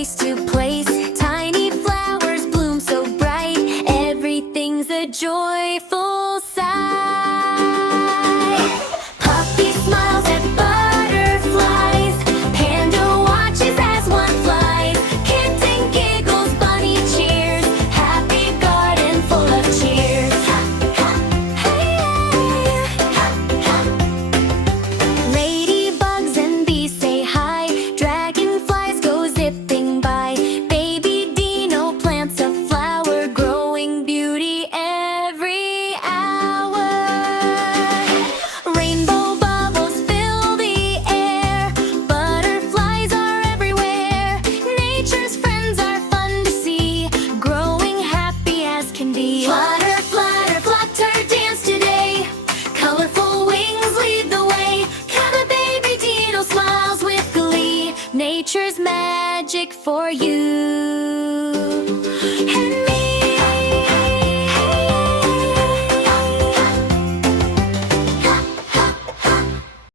place to place. Tiny flowers bloom so bright. Everything's a joyful sight. Puppy smiles at butterflies. Panda watches as one flies. Kitten giggles, bunny cheers. Happy garden full of cheers. Hey, ladybugs and bees say hi. Dragonflies go zipping by. Baby Dino plants a flower, growing beauty every hour. Rainbow bubbles fill the air. Butterflies are everywhere. Nature's friends are fun to see, growing happy as can be. Flutter, flutter, flutter, dance today. Colorful wings lead the way. Come baby Dino smiles with glee. Nature's magic for you. And